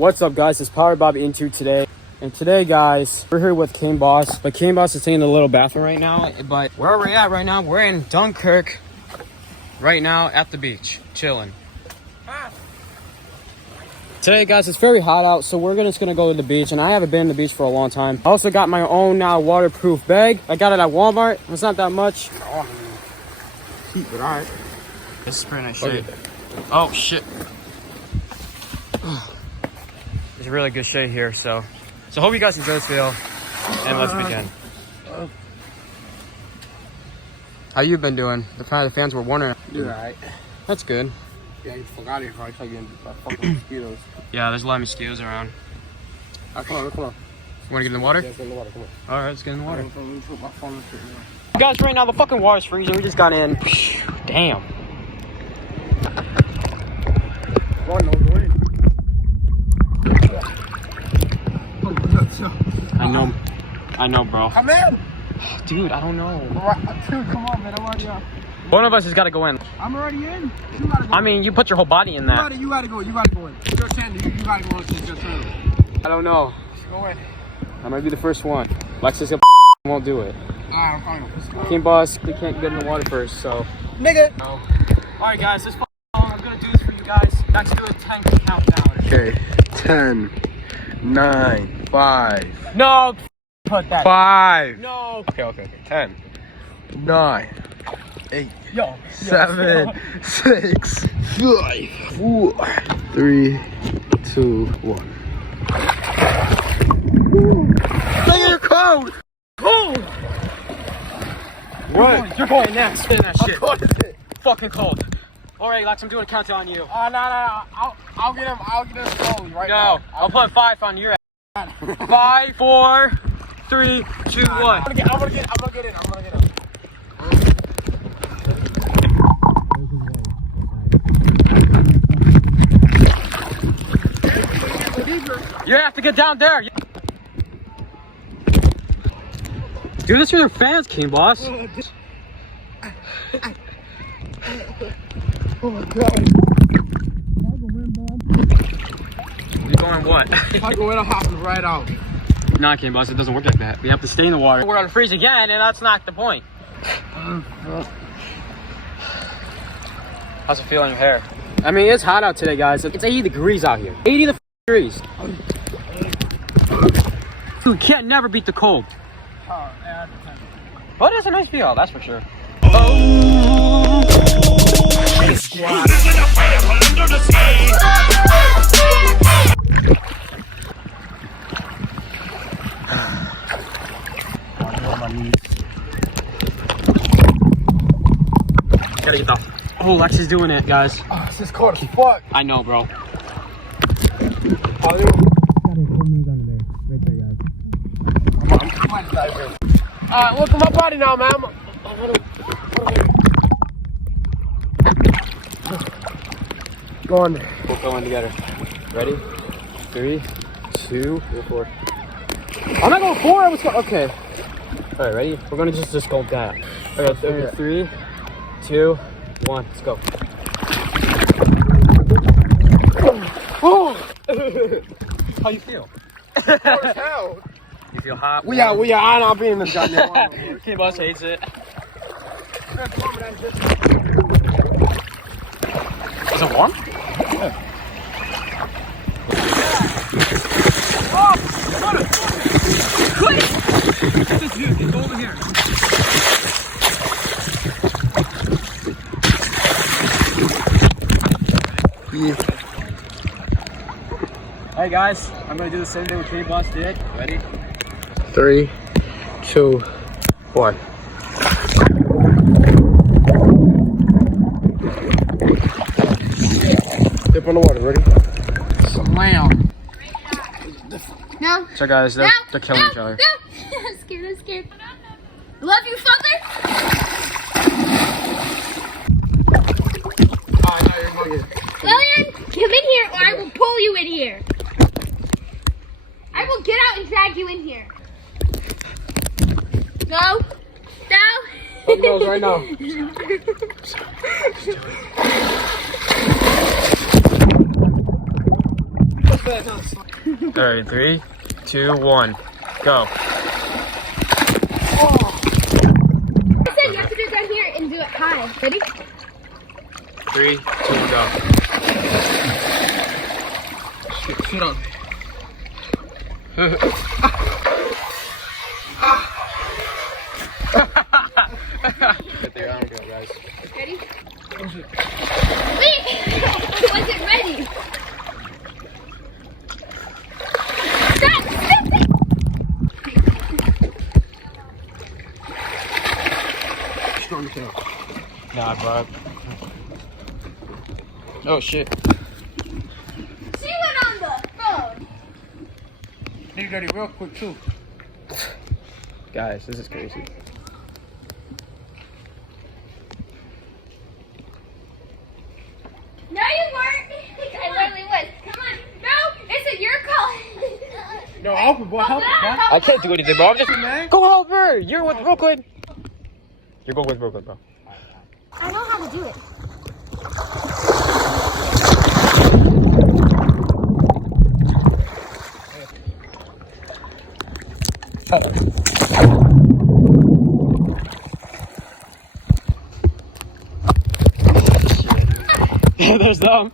What's up, guys? It's Power Bob Into today. And today, guys, we're here with King Boss. But King Boss is taking a little bathroom right now. But where are we at right now? We're in Dunkirk right now at the beach, chilling. Today, guys, it's very hot out, so we're just gonna go to the beach. And I haven't been to the beach for a long time. I also got my own now waterproof bag. I got it at Walmart. It's not that much. Heat, but alright. This is pretty nice shade. Oh shit. There's a really good shade here, so hope you guys enjoy this video, and let's begin. How you been doing? The fans were wondering. You're alright. That's good. Yeah, you forgot it, right? You fucking mosquitoes. Yeah, there's a lot of mosquitoes around. Come on. You wanna get in the water? Yeah, let's get in the water, come on. Alright, let's get in the water. Let me put my phone in there. Guys, right now the fucking water's freezing. We just got in. Damn. I know, bro. Come in! Dude, I don't know. Dude, come on, man. I'm already up. One of us has got to go in. I'm already in. You gotta go. I mean, you put your whole body in that. You gotta go. You gotta go in. It's your turn. You gotta go in. It's your turn. I don't know. Go in. I might be the first one. Lexus won't do it. Alright, I'm fine. King Boss, we can't get in the water first, so. Nigga! No. Alright, guys, this I'm gonna do this for you guys. Let's do a 10 countdown. Okay. 10, 9, 5. No, put that. 5. No. Okay. 10, 9, 8, Yo. 7, 6, 5, 4, 3, 2, 1. Look, you're cold! Cold! What? You're going next. Spin that shit. What is it? Fucking cold. Alright, Lex, I'm doing a countdown on you. No. I'll get him slowly right No, now. I'll put 5 on your ass. 5, 4, 3, 2, 1. I'm gonna get in. You have to get down there. Do this for your fans, King Boss. Oh my god. You going what? If I go in, I'm hopping right out. Nah, King Boss, it doesn't work like that. We have to stay in the water. We're gonna freeze again, and that's not the point. How's it feel on your hair? I mean, it's hot out today, guys. It's 80 degrees out here. 80 degrees. You can't never beat the cold. But it's a nice feel, that's for sure. Gotta get the. Oh, Lex is doing it, guys. Oh, this is cold as fuck. I know, bro. Alright, look at my body now, man. Go on there. We'll go in together. Ready? 3, 2, 4. I'm not going 4. I was going. Okay. All right, ready? We're gonna just go that. Okay, 3, 2, 1. Let's go. Oh! How you feel? Cold as hell. You feel hot? We are. I'm not being in this goddamn water. King Boss hates it. Is it warm? Yeah. Quick! Just you, get over here. Yeah. Hey guys, I'm gonna do the same thing what King Boss did. Ready? 3, 2, 1. Dip on the water, ready? Slam. No. So guys, they're killing each other. No. I'm scared. Love you, fucker. Lillian, come in here or I will pull you in here. I will get out and drag you in here. No. Open those right now. Alright, 3, 2, 1, go. I said you have to do it down here and do it high. Ready? 3, 2, go. Sit on. Right there, I don't go, guys. Ready? Wait! I wasn't ready. Stop! Strong tail. Nah, bro. Oh, shit. She went on the phone. He got it real quick too. Guys, this is crazy. No, you weren't. I literally was. Come on. No, it's a your call. No, help boy, help boy. I can't do anything, bro. I'm just. Man. Go help her! You're with Brooklyn. You're going with Brooklyn, bro. I know how to do it. There's them.